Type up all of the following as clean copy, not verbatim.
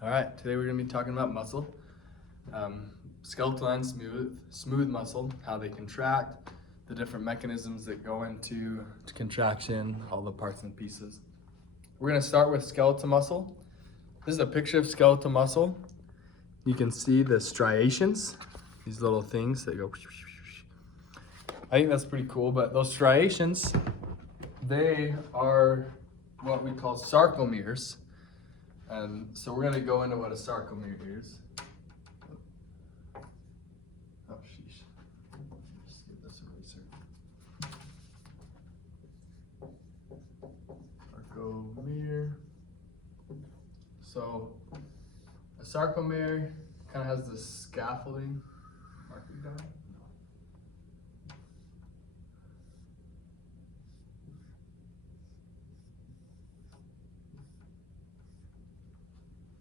All right, today we're gonna be talking about muscle. Skeletal and smooth muscle, how they contract, the different mechanisms that go into contraction, all the parts and pieces. We're gonna start with skeletal muscle. This is a picture of skeletal muscle. You can see the striations, these little things that go. I think that's pretty cool, but those striations, they are what we call sarcomeres. And so we're gonna go into what a sarcomere is. Oh, sheesh. Just give this eraser. Sarcomere. So a sarcomere kind of has this scaffolding. Mark it down.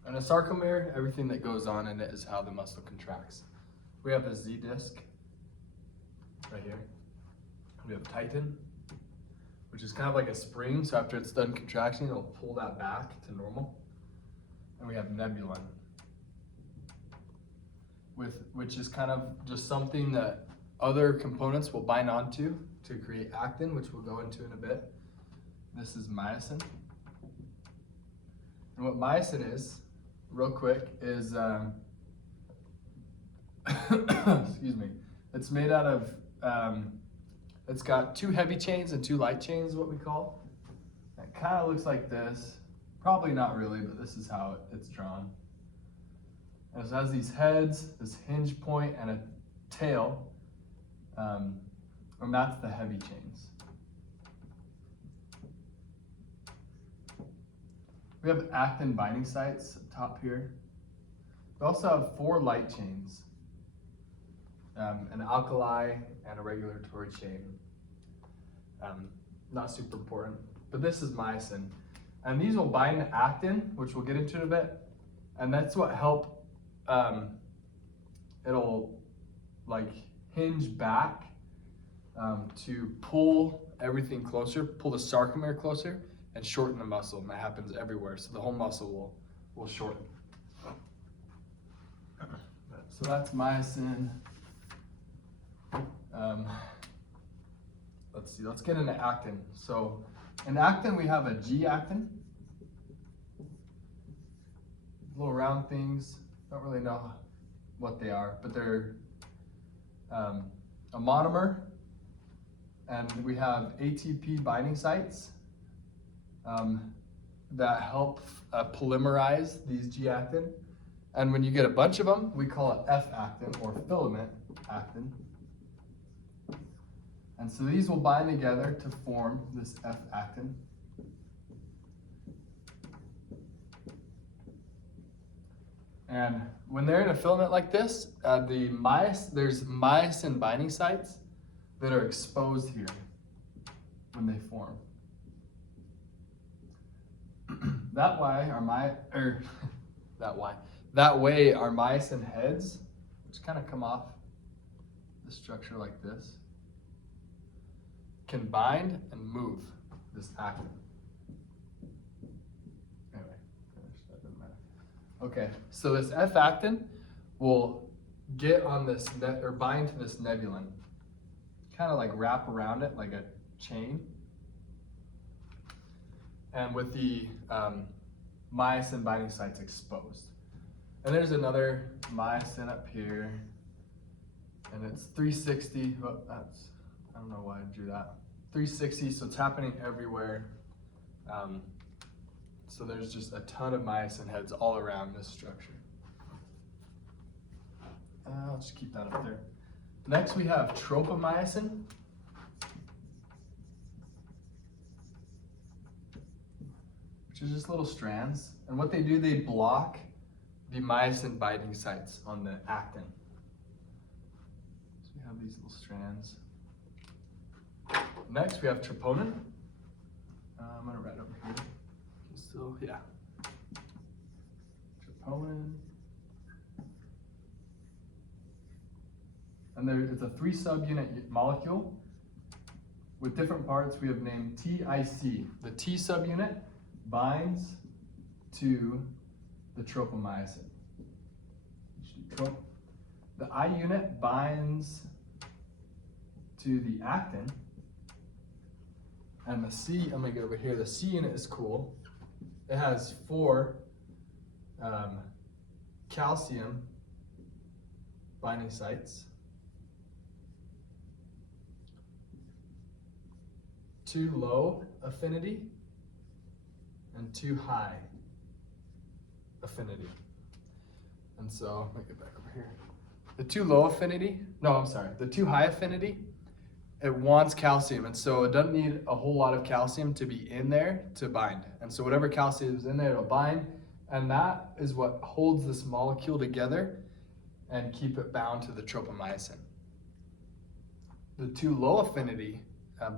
And a sarcomere, everything that goes on in it is how the muscle contracts. We have a Z disc right here. We have titin, which is kind of like a spring, so after it's done contracting, it'll pull that back to normal. And we have nebulin, which is kind of just something that other components will bind onto to create actin, which we'll go into in a bit. This is myosin. And what myosin is, real quick, is, excuse me, it's made out of, it's got 2 heavy chains and 2 light chains, what we call. It kind of looks like this. Probably not really, but this is how it's drawn. And it has these heads, this hinge point, and a tail, and that's the heavy chains. We have actin binding sites up top here. We also have 4 light chains, an alkali and a regulatory chain. Not super important, but this is myosin. And these will bind to actin, which we'll get into in a bit. And that's what help, it'll like hinge back to pull everything closer, pull the sarcomere closer, and shorten the muscle, and that happens everywhere. So the whole muscle will shorten. So that's myosin. Let's see, let's get into actin. So in actin, we have a G-actin. Little round things, don't really know what they are, but they're a monomer, and we have ATP binding sites that help polymerize these G-actin. And when you get a bunch of them, we call it F-actin or filament actin. And so these will bind together to form this F-actin. And when they're in a filament like this, there's myosin binding sites that are exposed here when they form. That way our myosin heads, which kind of come off the structure like this, can bind and move this actin. Anyway, that doesn't matter. Okay, so this F-actin will get on this or bind to this nebulin, kind of like wrap around it like a chain. And with the myosin binding sites exposed. And there's another myosin up here, and it's 360. Oh, I don't know why I drew that. 360, so it's happening everywhere. So there's just a ton of myosin heads all around this structure. I'll just keep that up there. Next we have tropomyosin. Which is just little strands. And what they do, they block the myosin binding sites on the actin. So we have these little strands. Next, we have troponin. I'm gonna write over here. So, yeah. Troponin. And it's a 3 subunit molecule with different parts we have named TIC. The T subunit binds to the tropomyosin. The I unit binds to the actin, and the C, I'm gonna get over here, the C unit is cool. It has 4 calcium binding sites, 2 low affinity, and 2 high affinity. And so, let me get back over here. The 2 low affinity, the 2 high affinity, it wants calcium, and so it doesn't need a whole lot of calcium to be in there to bind. And so whatever calcium is in there, it'll bind, and that is what holds this molecule together and keep it bound to the tropomyosin. The 2 low affinity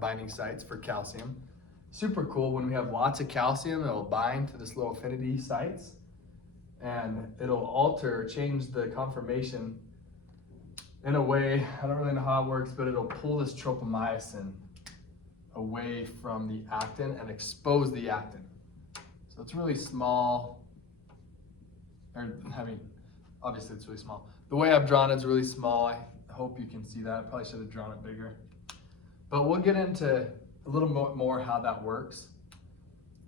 binding sites for calcium, super cool. When we have lots of calcium, it'll bind to this low affinity sites, and it'll alter, change the conformation in a way, I don't really know how it works, but it'll pull this tropomyosin away from the actin and expose the actin. So it's really small, obviously it's really small. The way I've drawn it's really small. I hope you can see that. I probably should have drawn it bigger. But we'll get into a little more how that works.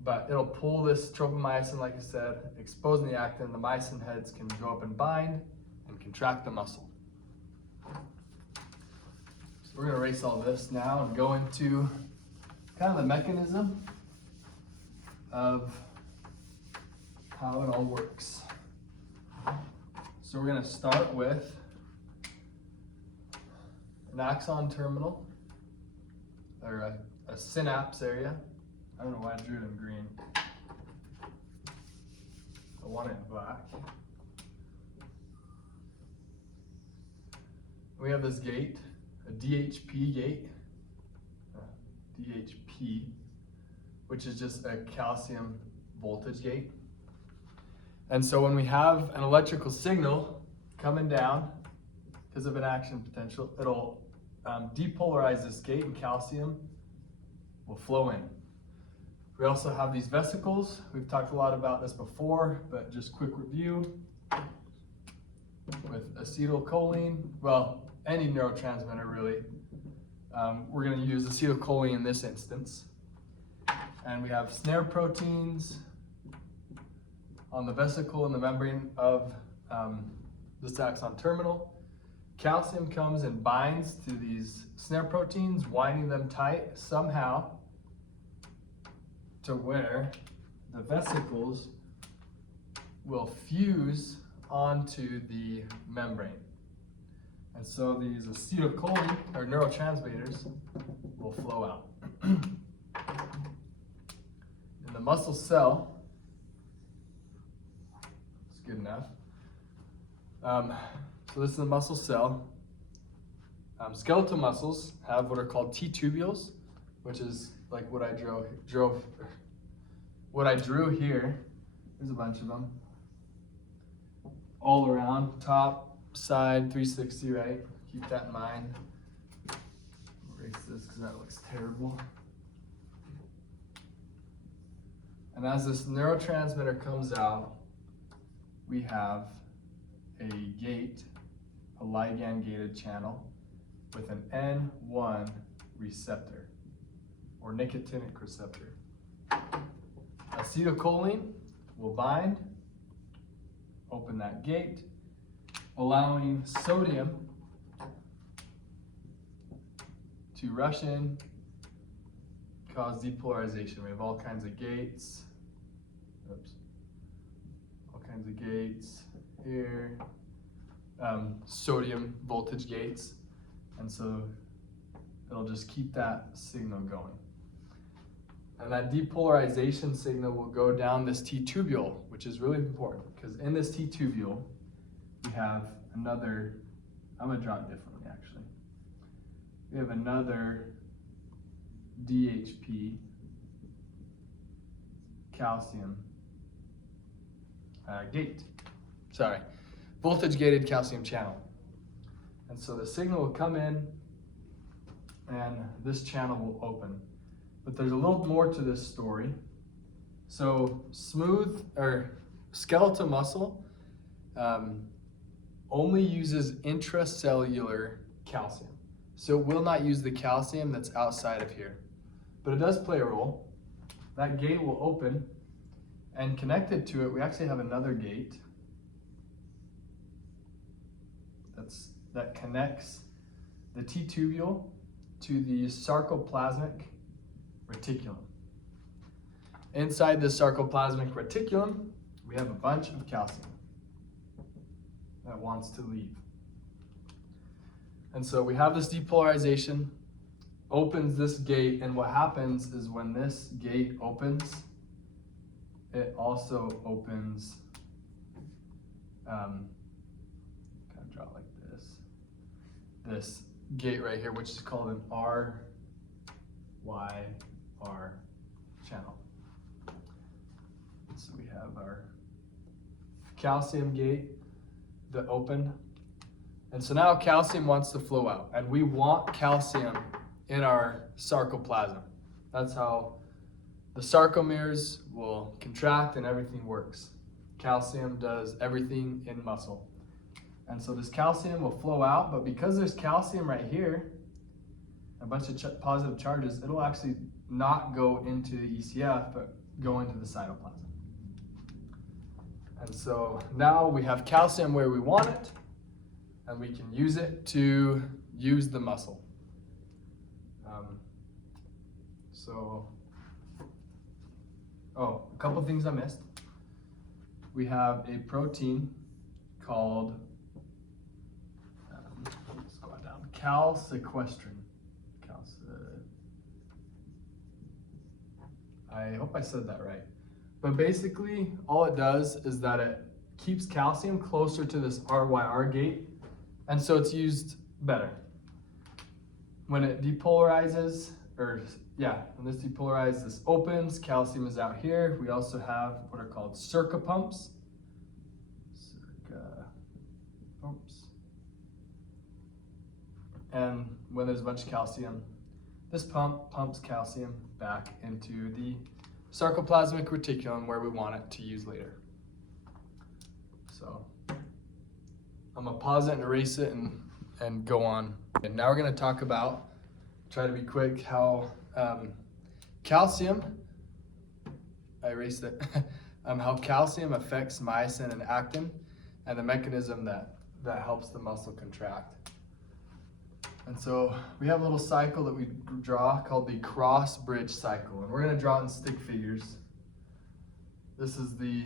But it'll pull this tropomyosin, like I said, exposing the actin. The myosin heads can go up and bind and contract the muscle. So we're going to erase all this now and go into kind of the mechanism of how it all works. So we're going to start with an axon terminal, or a synapse area. I don't know why I drew it in green. I want it in black. We have this gate, a DHP gate, DHP, which is just a calcium voltage gate. And so when we have an electrical signal coming down because of an action potential, it'll depolarize this gate and calcium will flow in. We also have these vesicles. We've talked a lot about this before, but just quick review. With acetylcholine, well, any neurotransmitter really, we're going to use acetylcholine in this instance. And we have snare proteins on the vesicle and the membrane of this axon terminal. Calcium comes and binds to these snare proteins, winding them tight somehow to where the vesicles will fuse onto the membrane. And so these acetylcholine, or neurotransmitters, will flow out. In the muscle cell, it's good enough. So this is the muscle cell. Skeletal muscles have what are called T-tubules, which is like what I drew here. There's a bunch of them. All around, top, side, 360, right? Keep that in mind. Erase this because that looks terrible. And as this neurotransmitter comes out, we have a gate, a ligand-gated channel with an N1 receptor, or nicotinic receptor. Acetylcholine will bind, open that gate, allowing sodium to rush in, cause depolarization. We have all kinds of gates. All kinds of gates here. Sodium voltage gates. And so it'll just keep that signal going. And that depolarization signal will go down this T-tubule, which is really important because in this T-tubule, we have another, I'm gonna draw it differently actually. We have another DHP calcium gate. Sorry, voltage gated calcium channel. And so the signal will come in and this channel will open. But there's a little more to this story. So skeletal muscle only uses intracellular calcium. So it will not use the calcium that's outside of here. But it does play a role. That gate will open, and connected to it, we actually have another gate that connects the T-tubule to the sarcoplasmic reticulum. Inside the sarcoplasmic reticulum, we have a bunch of calcium that wants to leave. And so we have this depolarization, opens this gate, and what happens is when this gate opens, it also opens, kind of draw it like this gate right here, which is called an RYR channel. So we have our calcium gate that opened. And so now calcium wants to flow out, and we want calcium in our sarcoplasm. That's how the sarcomeres will contract and everything works. Calcium does everything in muscle. And so this calcium will flow out, but because there's calcium right here, a bunch of positive charges, it'll actually not go into the ECF, but go into the cytoplasm. And so now we have calcium where we want it, and we can use it to use the muscle. A couple things I missed. We have a protein called let's go down, calsequestrin. I hope I said that right. But basically, all it does is that it keeps calcium closer to this RYR gate, and so it's used better. When it depolarizes, when this depolarizes, this opens, calcium is out here. We also have what are called circopumps. And when there's a bunch of calcium, this pump pumps calcium back into the sarcoplasmic reticulum where we want it to use later. So I'm gonna pause it and erase it and go on. And now we're gonna talk about, try to be quick, how calcium, I erased it, how calcium affects myosin and actin, and the mechanism that helps the muscle contract. And so we have a little cycle that we draw called the cross bridge cycle, and we're going to draw it in stick figures. This is the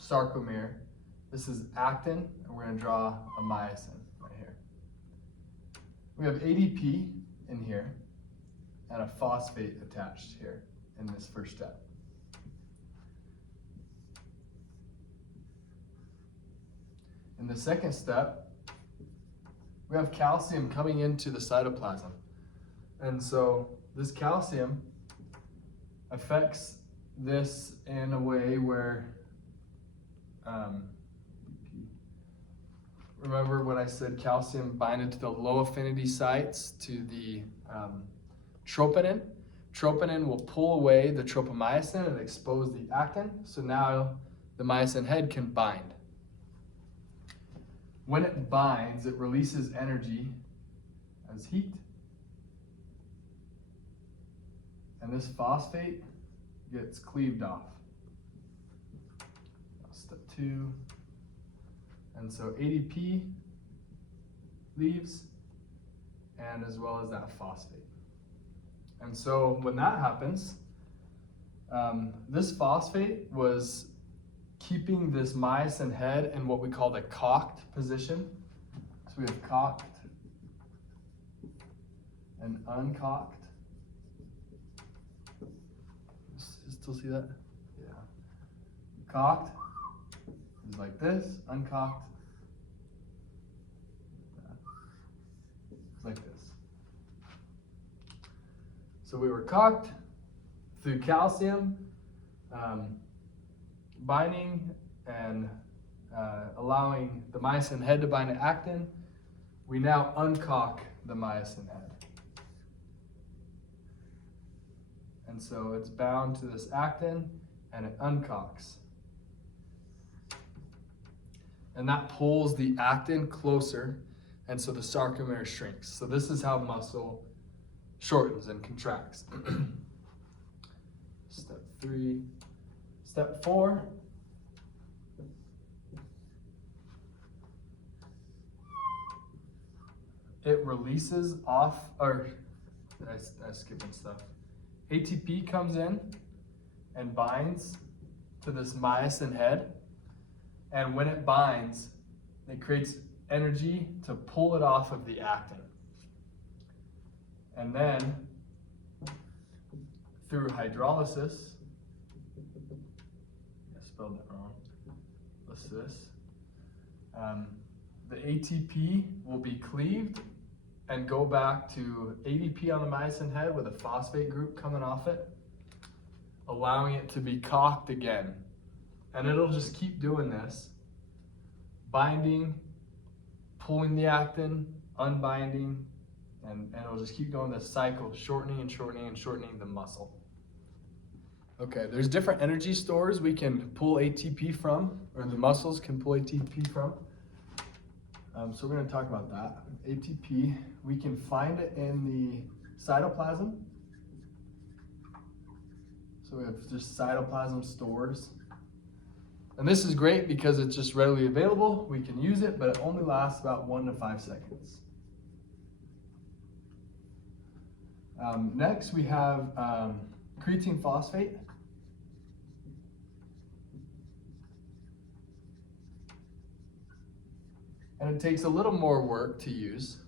sarcomere. This is actin, and we're going to draw a myosin right here. We have ADP in here and a phosphate attached here in this first step. In the second step, we have calcium coming into the cytoplasm. And so this calcium affects this in a way where, remember when I said calcium binded to the low affinity sites to the troponin? Troponin will pull away the tropomyosin and expose the actin, so now the myosin head can bind. When it binds, it releases energy as heat. And this phosphate gets cleaved off. Step 2. And so ADP leaves, and as well as that phosphate. And so when that happens, this phosphate was keeping this myosin head in what we call the cocked position. So we have cocked and uncocked. You still see that? Yeah. Cocked is like this, uncocked is like this. So we were cocked through calcium binding and allowing the myosin head to bind to actin. We now uncock the myosin head. And so it's bound to this actin, and it uncocks. And that pulls the actin closer, and so the sarcomere shrinks. So this is how muscle shortens and contracts. Step 3. Step 4. It releases off, or I skipping stuff. ATP comes in and binds to this myosin head. And when it binds, it creates energy to pull it off of the actin. And then, through hydrolysis, I spelled that wrong. The ATP will be cleaved and go back to ADP on the myosin head with a phosphate group coming off it, allowing it to be cocked again. And it'll just keep doing this, binding, pulling the actin, unbinding, and it'll just keep going this cycle, shortening and shortening and shortening the muscle. Okay, there's different energy stores we can pull ATP from, or the muscles can pull ATP from. So we're going to talk about that. ATP, we can find it in the cytoplasm. So we have just cytoplasm stores. And this is great because it's just readily available. We can use it, but it only lasts about 1 to 5 seconds. Next, we have creatine phosphate. And it takes a little more work to use,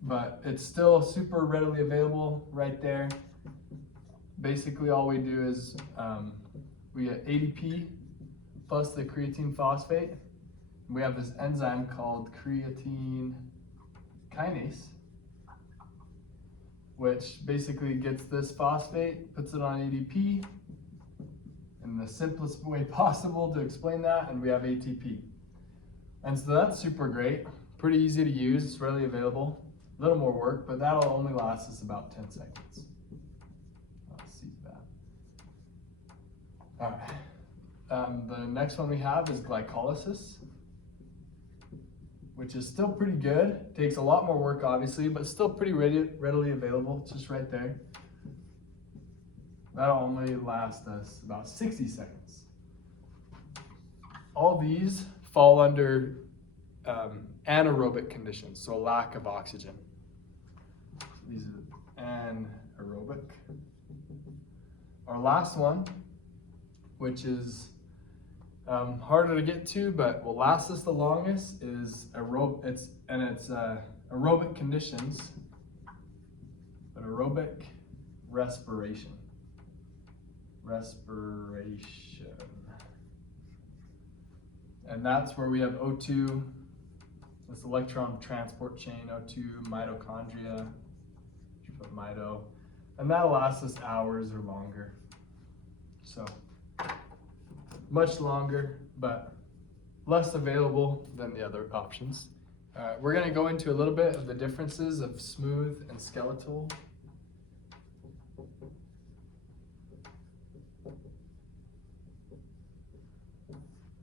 but it's still super readily available right there. Basically, all we do is we get ADP plus the creatine phosphate. We have this enzyme called creatine kinase, which basically gets this phosphate, puts it on ADP in the simplest way possible to explain that, and we have ATP. And so that's super great, pretty easy to use, it's readily available. A little more work, but that'll only last us about 10 seconds. Let's see that. All right, the next one we have is glycolysis, which is still pretty good. Takes a lot more work, obviously, but still pretty readily available. It's just right there. That'll only last us about 60 seconds. All these fall under anaerobic conditions, so a lack of oxygen. So these are anaerobic. Our last one, which is harder to get to, but will last us the longest, is aerobic conditions, but aerobic respiration. And that's where we have O2, this electron transport chain, O2, mitochondria, put mito, and that'll last us hours or longer. So much longer, but less available than the other options. We're going to go into a little bit of the differences of smooth and skeletal.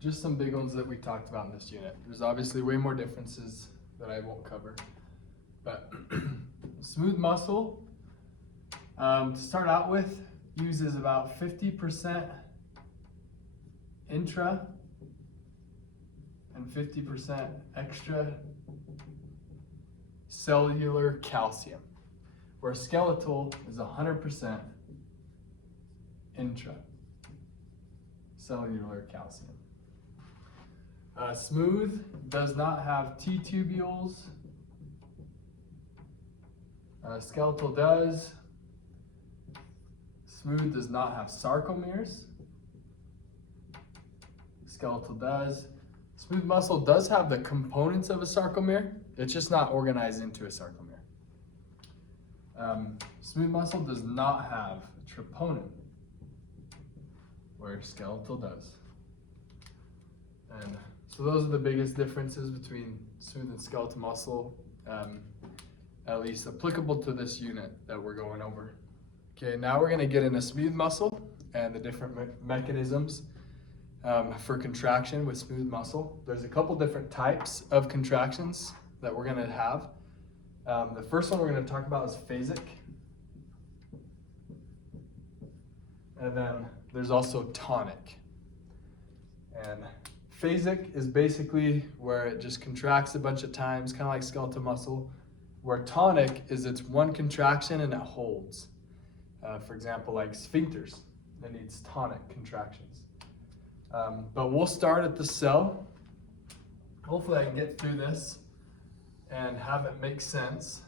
Just some big ones that we talked about in this unit. There's obviously way more differences that I won't cover. But smooth muscle, to start out with, uses about 50% intra and 50% extra cellular calcium, where skeletal is 100% intra cellular calcium. Smooth does not have T-tubules. Skeletal does. Smooth does not have sarcomeres. Skeletal does. Smooth muscle does have the components of a sarcomere. It's just not organized into a sarcomere. Smooth muscle does not have troponin, where skeletal does. And so those are the biggest differences between smooth and skeletal muscle, at least applicable to this unit that we're going over. Okay, now we're going to get into smooth muscle. and the different mechanisms for contraction with smooth muscle. There's a couple different types of contractions that we're gonna have. The first one we're gonna talk about is phasic. And then there's also tonic. And phasic is basically where it just contracts a bunch of times, kind of like skeletal muscle. Where tonic is it's one contraction and it holds. For example, like sphincters, it needs tonic contractions. But we'll start at the cell. Hopefully I can get through this and have it make sense.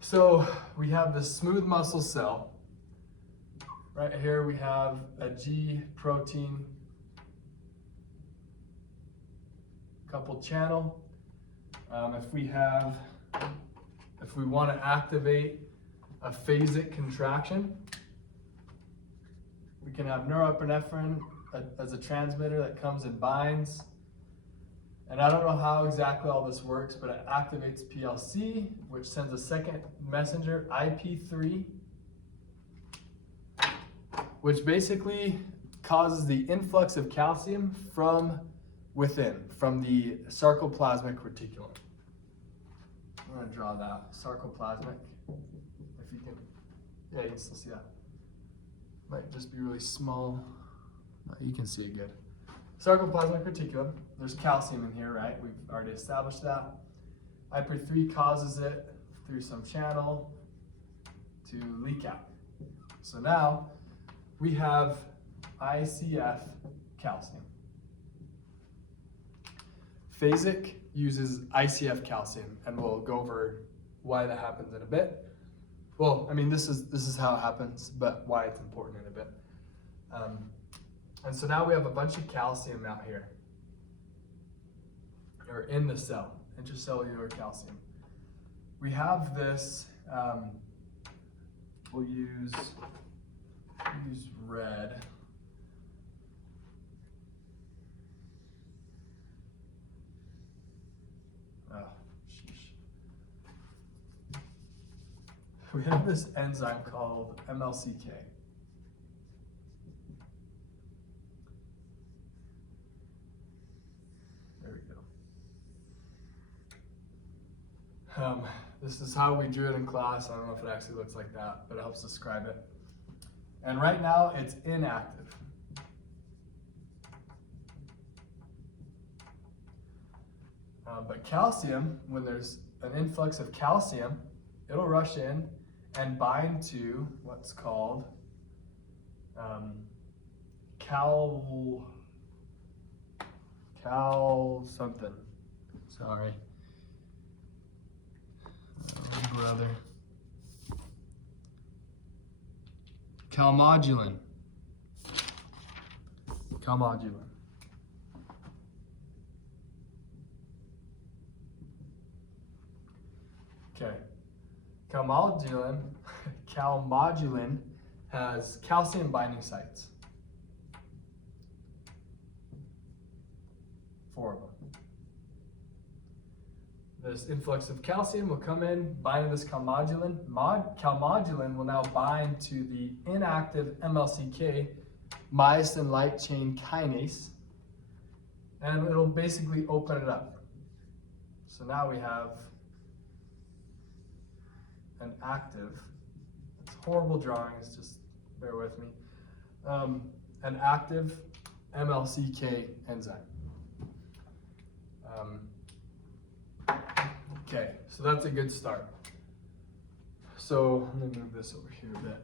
So we have this smooth muscle cell. Right here we have a G protein coupled channel. If we want to activate a phasic contraction, we can have norepinephrine as a transmitter that comes and binds. And I don't know how exactly all this works, but it activates PLC, which sends a second messenger, IP3, which basically causes the influx of calcium from within, from the sarcoplasmic reticulum. I'm going to draw that, sarcoplasmic, if you can, yeah, you can still see that. Might just be really small, you can see it good. Sarcoplasmic reticulum, there's calcium in here, right? We've already established that. IP3 causes it through some channel to leak out. So now we have ICF calcium. Phasic uses ICF calcium, and we'll go over why that happens in a bit. Well, I mean, this is how it happens, but why it's important in a bit. And so now we have a bunch of calcium out here, or in the cell, intracellular calcium. We have this, we'll use red. Oh, sheesh. We have this enzyme called MLCK. There we go. This is how we drew it in class. I don't know if it actually looks like that, but it helps describe it. And right now it's inactive. But calcium, when there's an influx of calcium, it'll rush in and bind to what's called cal something. Sorry. Oh, brother. Calmodulin. Calmodulin. Okay. Calmodulin has calcium binding sites. 4 of them. This influx of calcium will come in, bind to this calmodulin. Calmodulin will now bind to the inactive MLCK, myosin light chain kinase, and it'll basically open it up. So now we have an active, it's horrible drawings, just bear with me, an active MLCK enzyme. Okay, so that's a good start. So let me move this over here a bit.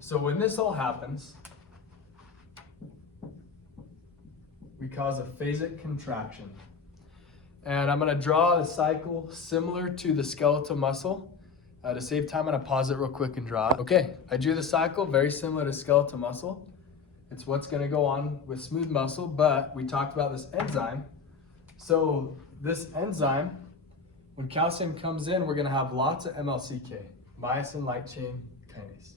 So when this all happens, we cause a phasic contraction. And I'm going to draw the cycle similar to the skeletal muscle. To save time, I'm going to pause it real quick and draw it. Okay, I drew the cycle very similar to skeletal muscle. It's what's going to go on with smooth muscle, but we talked about this enzyme. So this enzyme, when calcium comes in, we're going to have lots of MLCK, myosin light chain kinase.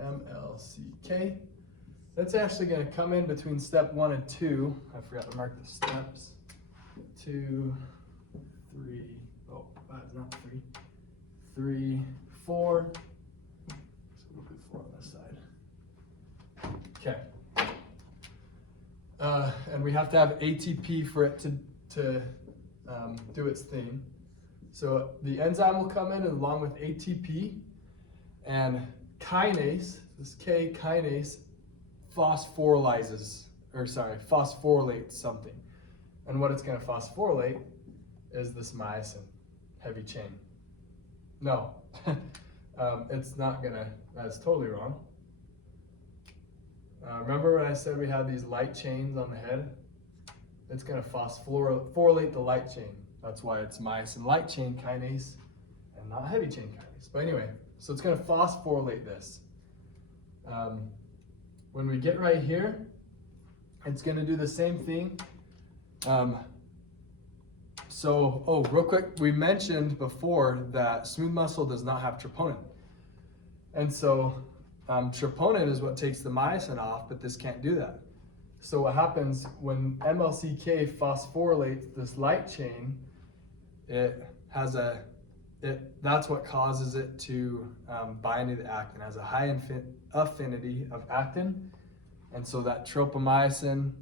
MLCK. That's actually going to come in between step 1 and 2. I forgot to mark the steps. 2, 3, oh, not 3, 3, 4. So Okay. And we have to have ATP for it to do its thing. So the enzyme will come in along with ATP, and kinase, this K kinase, phosphorylates something. And what it's going to phosphorylate is this myosin, heavy chain. No, it's not going to, that's totally wrong. Remember when I said we had these light chains on the head? It's going to phosphorylate the light chain. That's why it's myosin light chain kinase and not heavy chain kinase. But anyway, so it's going to phosphorylate this. When we get right here, it's going to do the same thing. Real quick, we mentioned before that smooth muscle does not have troponin. And so troponin is what takes the myosin off, but this can't do that. So what happens when MLCK phosphorylates this light chain, that's what causes it to bind to the actin. It has a high affinity of actin, and so that tropomyosin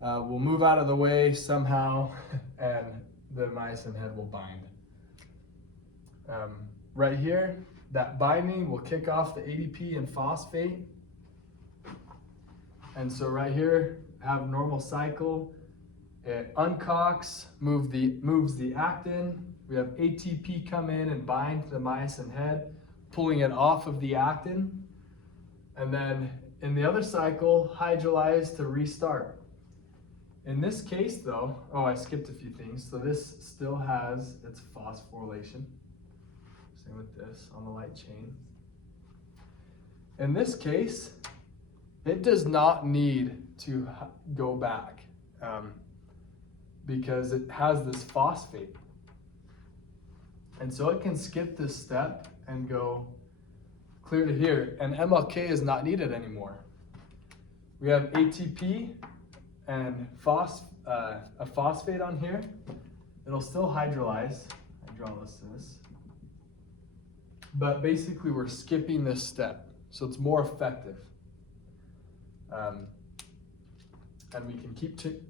will move out of the way somehow, and the myosin head will bind. Right here, that binding will kick off the ADP and phosphate. And so right here, have normal cycle. It uncocks, moves the actin. We have ATP come in and bind to the myosin head, pulling it off of the actin. And then in the other cycle, hydrolyze to restart. In this case though, I skipped a few things. So this still has its phosphorylation. Same with this on the light chain. In this case, it does not need to go back because it has this phosphate. And so it can skip this step and go clear to here, and MLK is not needed anymore. We have ATP and a phosphate on here. It'll still hydrolyze, hydrolysis. But basically we're skipping this step, so it's more effective. And we can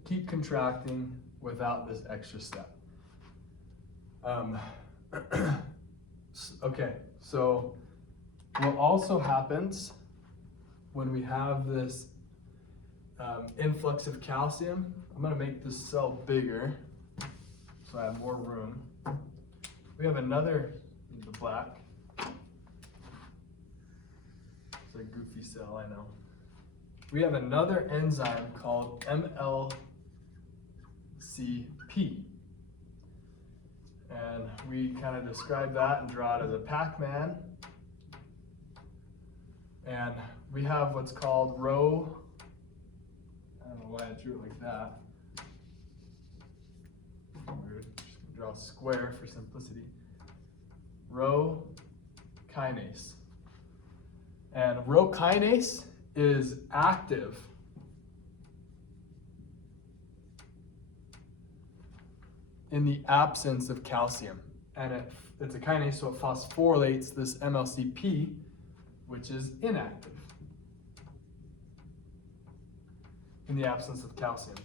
keep contracting without this extra step. Okay, so what also happens when we have this influx of calcium, I'm going to make this cell bigger so I have more room. We have another, the black. It's a goofy cell, I know. We have another enzyme called MLCP. And we kind of describe that and draw it as a Pac-Man. And we have what's called rho. I don't know why I drew it like that. Weird. Just draw a square for simplicity. Rho kinase. And rho kinase is active in the absence of calcium. And it's a kinase, so it phosphorylates this MLCP, which is inactive in the absence of calcium.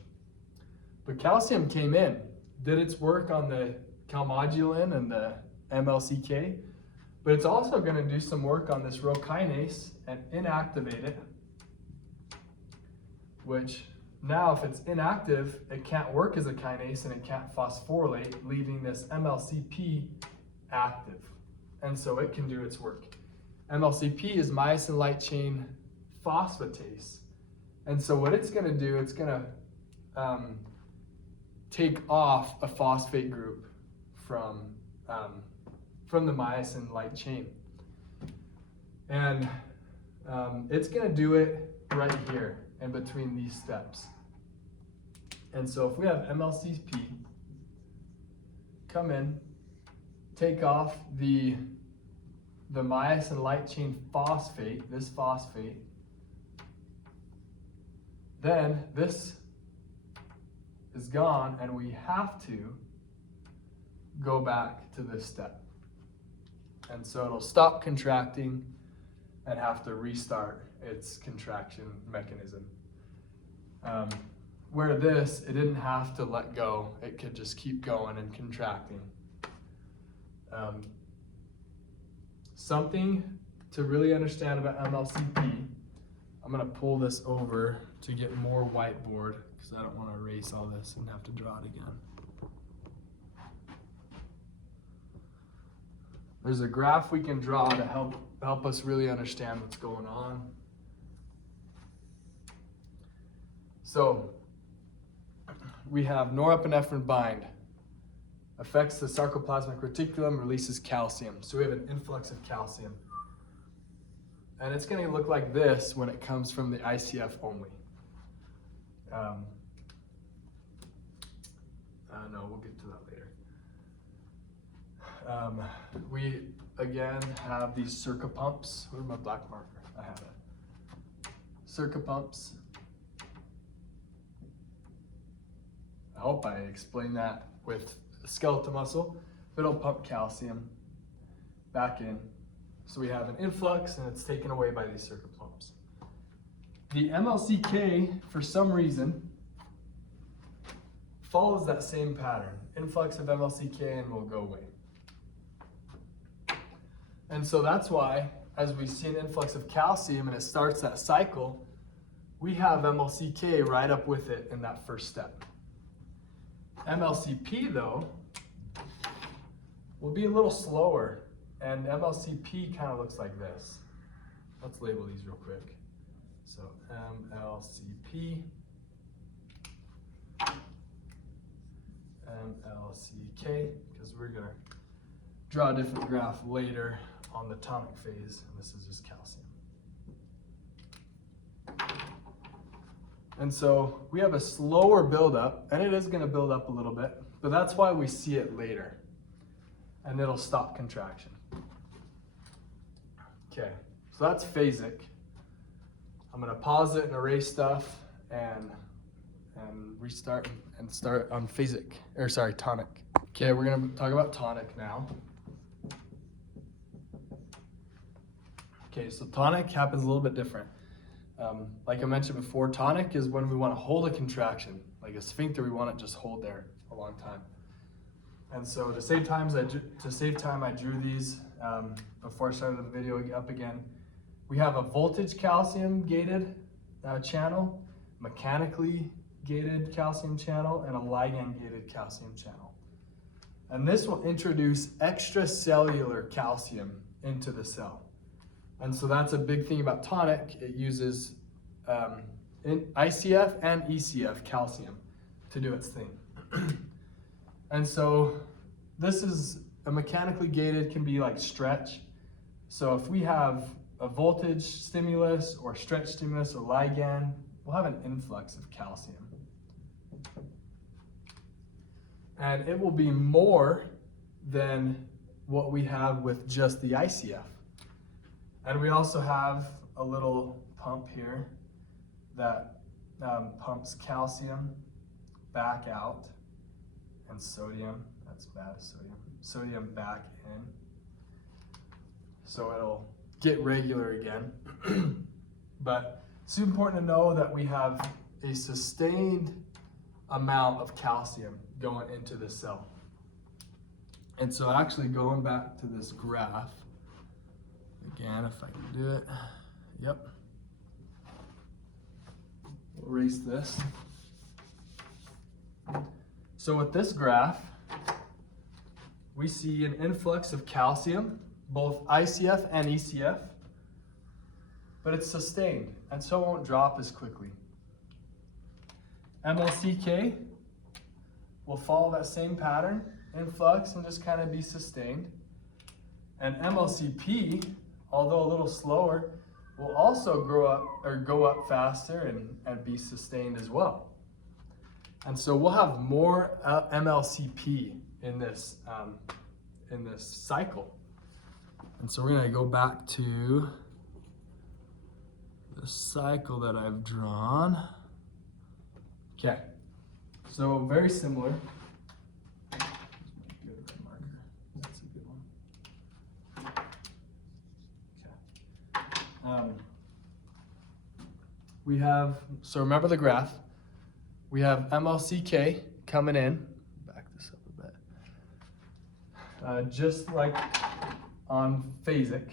But calcium came in, did its work on the calmodulin and the MLCK, but it's also going to do some work on this rho kinase and inactivate it, which now if it's inactive, it can't work as a kinase and it can't phosphorylate, leaving this MLCP active. And so it can do its work. MLCP is myosin light chain phosphatase. And so what it's going to do, it's going to take off a phosphate group from the myosin light chain. And it's going to do it right here in between these steps. And so if we have MLCP come in, take off the myosin light chain phosphate, this phosphate, then this is gone and we have to go back to this step. And so it'll stop contracting and have to restart its contraction mechanism. Where this, it didn't have to let go. It could just keep going and contracting. Something to really understand about MLCP, I'm gonna pull this over to get more whiteboard because I don't want to erase all this and have to draw it again. There's a graph we can draw to help us really understand what's going on. So we have norepinephrine bind, affects the sarcoplasmic reticulum, releases calcium. So we have an influx of calcium. And it's going to look like this when it comes from the ICF only. No, we'll get to that later. We, again, have these Circa pumps. Where's my black marker? I have it. Circa pumps. I hope I explained that with skeletal muscle, but it'll pump calcium back in. So we have an influx and it's taken away by these Circa pumps. The MLCK, for some reason, follows that same pattern. Influx of MLCK and will go away. And so that's why, as we see an influx of calcium and it starts that cycle, we have MLCK right up with it in that first step. MLCP, though, will be a little slower, and MLCP kind of looks like this. Let's label these real quick. So MLCP, MLCK, because we're going to draw a different graph later on the tonic phase, and this is just calcium. And so we have a slower buildup, and it is going to build up a little bit, but that's why we see it later, and it'll stop contraction. Okay, so that's phasic. I'm going to pause it and erase stuff and restart and start on phasic, or sorry, tonic. Okay, we're going to talk about tonic now. Okay, so tonic happens a little bit different. Like I mentioned before, tonic is when we want to hold a contraction. Like a sphincter, we want to just hold there a long time. And so to save time, I drew these before I started the video up again. We have a voltage calcium gated channel, mechanically gated calcium channel, and a ligand gated calcium channel. And this will introduce extracellular calcium into the cell. And so that's a big thing about tonic. It uses ICF and ECF calcium to do its thing. And so this is a mechanically gated, can be like stretch. So if we have a voltage stimulus or stretch stimulus or ligand, we'll have an influx of calcium. And it will be more than what we have with just the ICF. And we also have a little pump here that pumps calcium back out and sodium, that's bad sodium back in. So it'll get regular again. But it's important to know that we have a sustained amount of calcium going into the cell. And so actually going back to this graph, again, if I can do it, yep. We'll erase this. So with this graph, we see an influx of calcium, both ICF and ECF, but it's sustained, and so it won't drop as quickly. MLCK will follow that same pattern, influx, and just kind of be sustained. And MLCP, although a little slower, will also grow up or go up faster and be sustained as well. And so we'll have more MLCP in this cycle. And so we're going to go back to the cycle that I've drawn. Okay, so very similar. Good marker. That's a good one. Okay. we have, so remember the graph, we have MLCK coming in, back this up a bit, just like on phasic.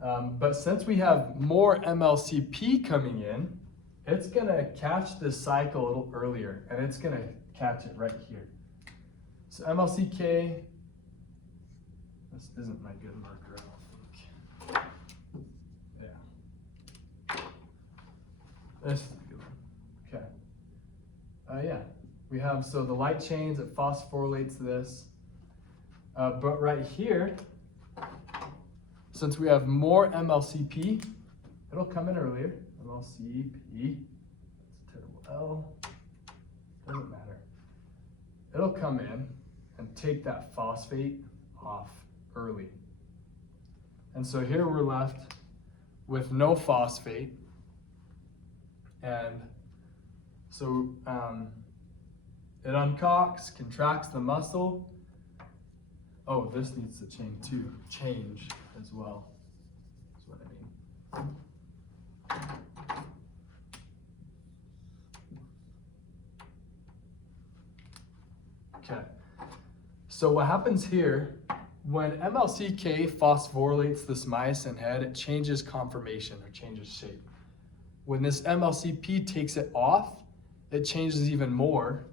But since we have more MLCP coming in, it's gonna catch this cycle a little earlier, and it's gonna catch it right here. So MLCK, this isn't my good marker, I don't think. Yeah. This is a good one. Okay. Yeah. We have, so the light chains, it phosphorylates this. But right here, since we have more MLCP, it'll come in earlier. MLCP, that's a terrible L, doesn't matter. It'll come in and take that phosphate off early. And so here we're left with no phosphate. And so it uncocks, contracts the muscle. Oh, this needs to change as well. That's what I mean. Okay, so what happens here, when MLCK phosphorylates this myosin head, it changes conformation or changes shape. When this MLCP takes it off, it changes even more.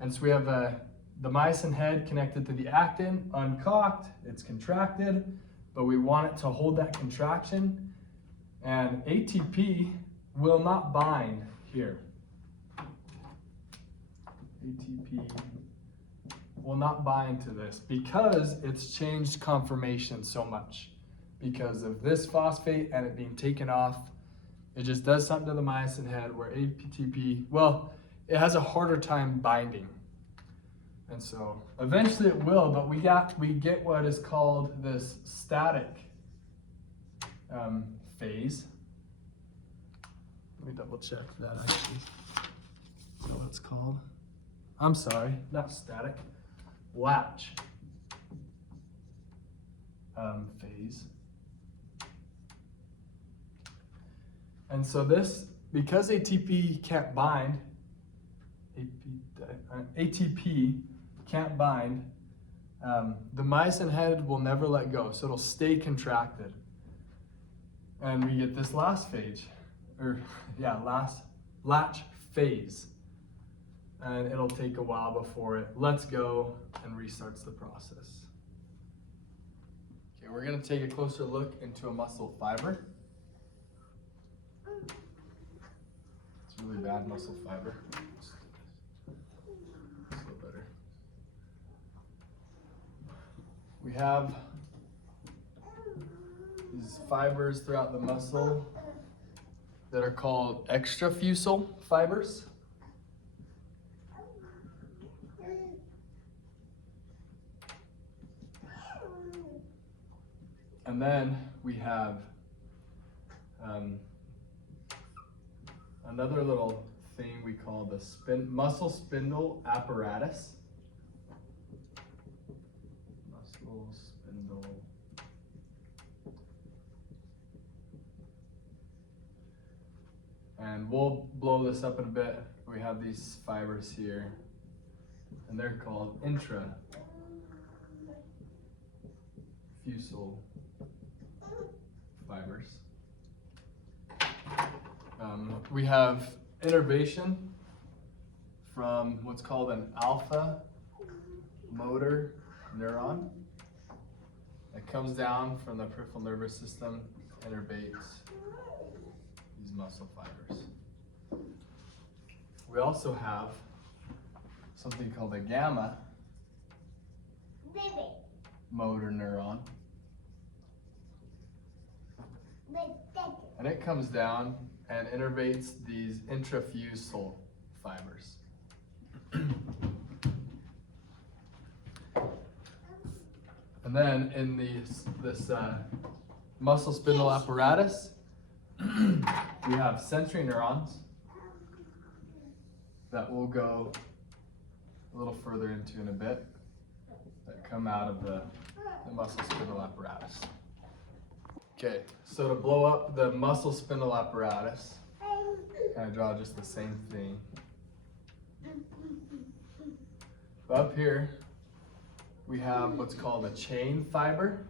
And so we have the myosin head connected to the actin, uncocked, it's contracted, but we want it to hold that contraction. And ATP will not bind here. ATP will not bind to this because it's changed conformation so much. Because of this phosphate and it being taken off, it just does something to the myosin head where ATP, well, it has a harder time binding. And so eventually it will, but we get what is called this static phase. Let me double check that actually. Is that what it's called? I'm sorry, not static. Latch phase. And so this, because ATP can't bind, ATP can't bind, the myosin head will never let go, so it'll stay contracted. And we get this latch phase. And it'll take a while before it lets go and restarts the process. Okay, we're gonna take a closer look into a muscle fiber. It's really bad muscle fiber. It's a little better. We have these fibers throughout the muscle that are called extrafusal fibers. And then we have another little thing we call the muscle spindle apparatus. Muscle spindle. And we'll blow this up in a bit. We have these fibers here, and they're called intrafusal fibers. We have innervation from what's called an alpha motor neuron. It comes down from the peripheral nervous system, innervates these muscle fibers. We also have something called a gamma motor neuron. And it comes down and innervates these intrafusal fibers. And then in this muscle spindle apparatus, we have sensory neurons that we'll go a little further into in a bit, that come out of the muscle spindle apparatus. Okay, so to blow up the muscle spindle apparatus, kind of draw just the same thing. But up here, we have what's called a chain fiber.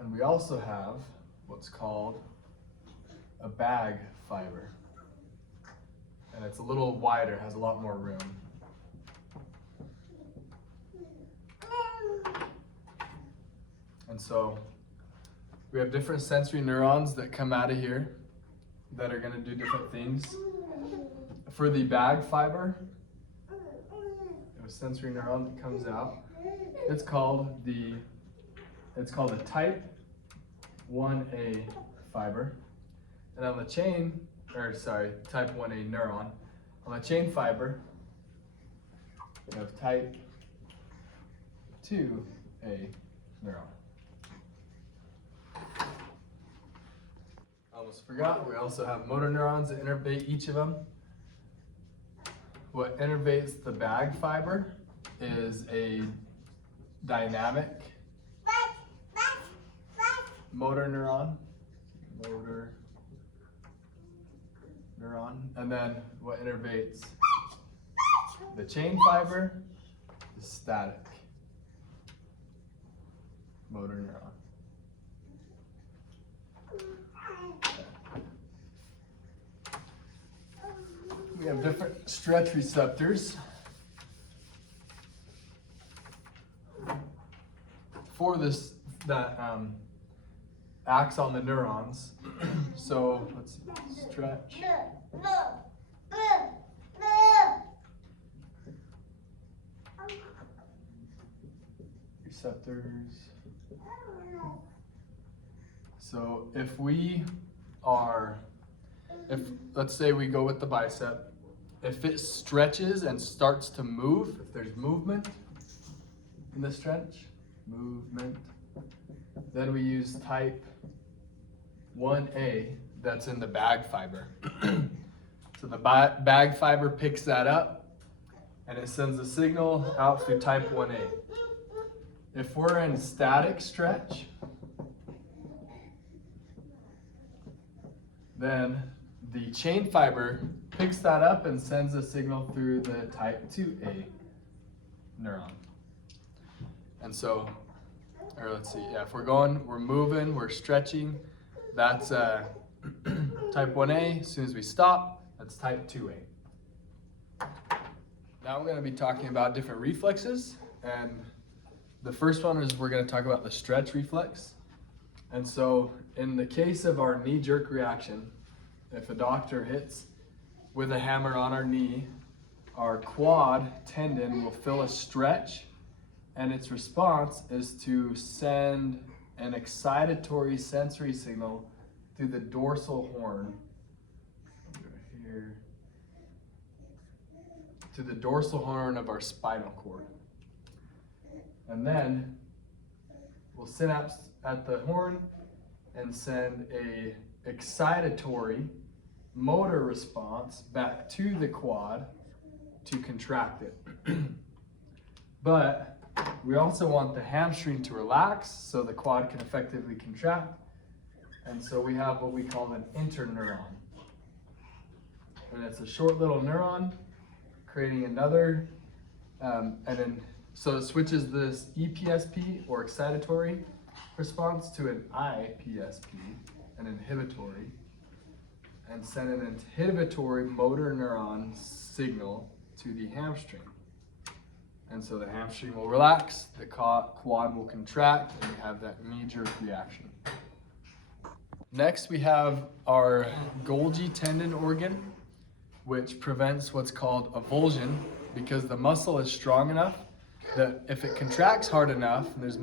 And we also have what's called a bag fiber. And it's a little wider, has a lot more room. And so we have different sensory neurons that come out of here that are going to do different things. For the bag fiber, a sensory neuron that comes out, it's called a type 1A fiber. And on the type 1A neuron. On the chain fiber, we have type 2A neuron. Almost forgot, we also have motor neurons that innervate each of them. What innervates the bag fiber is a dynamic motor neuron. And then what innervates the chain fiber is static motor neuron. We have different stretch receptors for this that acts on the neurons. So let's stretch. Receptors. So if let's say we go with the bicep, if it stretches and starts to move, if there's movement in the stretch, then we use type 1A that's in the bag fiber. So the bag fiber picks that up and it sends a signal out through type 1A. If we're in static stretch, then the chain fiber picks that up and sends a signal through the type 2A neuron. And so, if we're moving, we're stretching, that's type 1A. As soon as we stop, that's type 2A. Now we're going to be talking about different reflexes. And the first one is we're going to talk about the stretch reflex. And so in the case of our knee-jerk reaction, if a doctor hits with a hammer on our knee, our quad tendon will feel a stretch, and its response is to send an excitatory sensory signal through the dorsal horn here to the dorsal horn of our spinal cord. And then we'll synapse at the horn and send a excitatory motor response back to the quad to contract it. But we also want the hamstring to relax so the quad can effectively contract. And so we have what we call an interneuron. And it's a short little neuron creating another, so it switches this EPSP or excitatory response to an IPSP, an inhibitory, and send an inhibitory motor neuron signal to the hamstring. And so the hamstring will relax, the quad will contract, and we have that knee-jerk reaction. Next, we have our Golgi tendon organ, which prevents what's called avulsion, because the muscle is strong enough that if it contracts hard enough and there's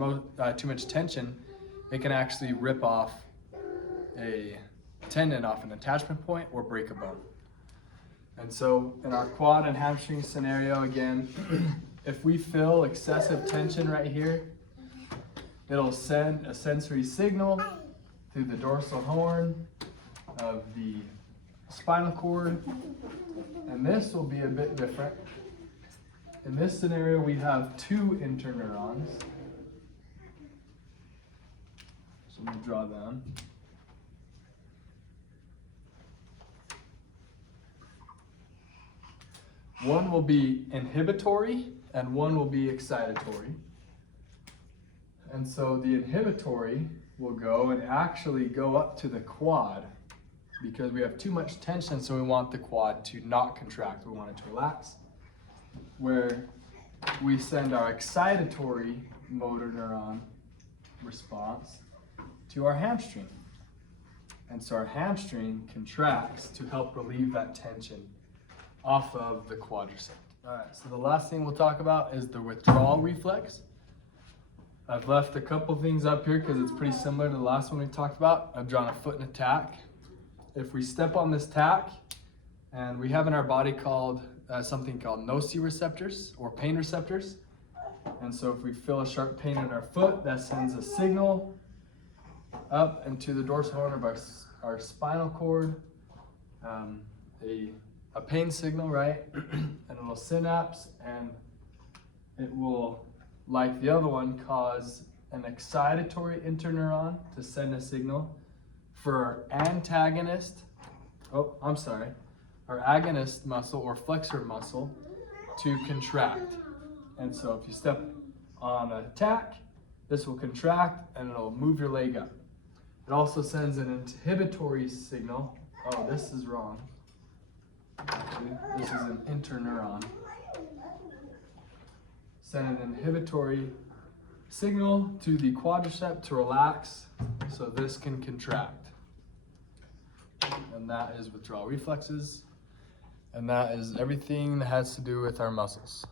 too much tension, it can actually rip off a tendon off an attachment point or break a bone. And so in our quad and hamstring scenario, again, if we feel excessive tension right here, it'll send a sensory signal through the dorsal horn of the spinal cord, and this will be a bit different. In this scenario, we have two interneurons, Let me draw them. One will be inhibitory and one will be excitatory. And so the inhibitory will go and actually go up to the quad because we have too much tension, so we want the quad to not contract. We want it to relax. Where we send our excitatory motor neuron response to our hamstring. And so our hamstring contracts to help relieve that tension off of the quadricep. All right, so the last thing we'll talk about is the withdrawal reflex. I've left a couple things up here because it's pretty similar to the last one we talked about. I've drawn a foot and a tack. If we step on this tack, and we have in our body something called nociceptors or pain receptors. And so if we feel a sharp pain in our foot, that sends a signal up into the dorsal horn of our spinal cord, a pain signal, right? And it'll synapse, and it will, like the other one, cause an excitatory interneuron to send a signal for our agonist muscle or flexor muscle to contract. And so if you step on a tack, this will contract and it'll move your leg up. It also sends an inhibitory signal. Oh, this is wrong. Actually, this is an interneuron. Send an inhibitory signal to the quadricep to relax so this can contract. And that is withdrawal reflexes. And that is everything that has to do with our muscles.